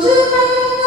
Jesus está.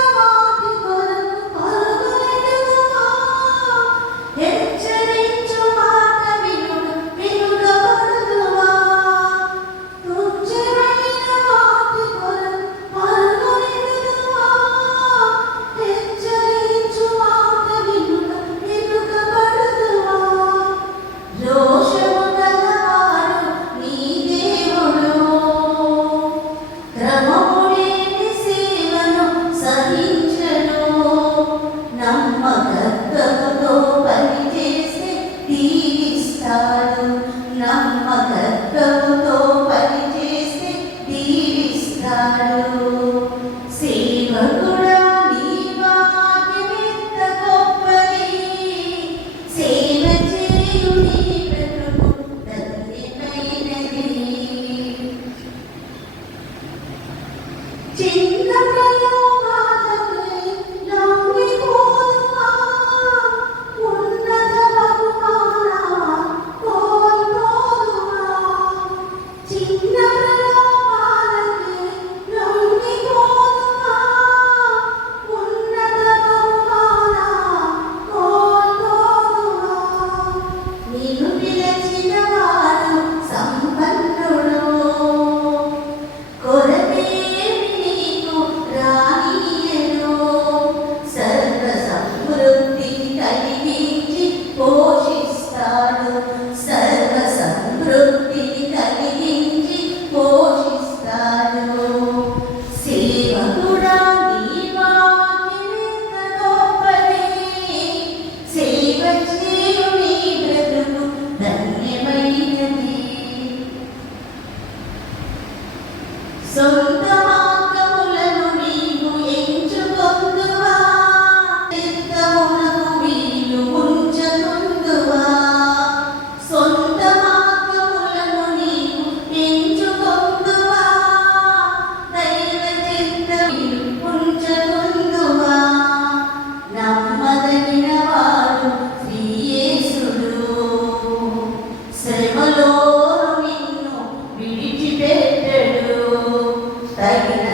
So de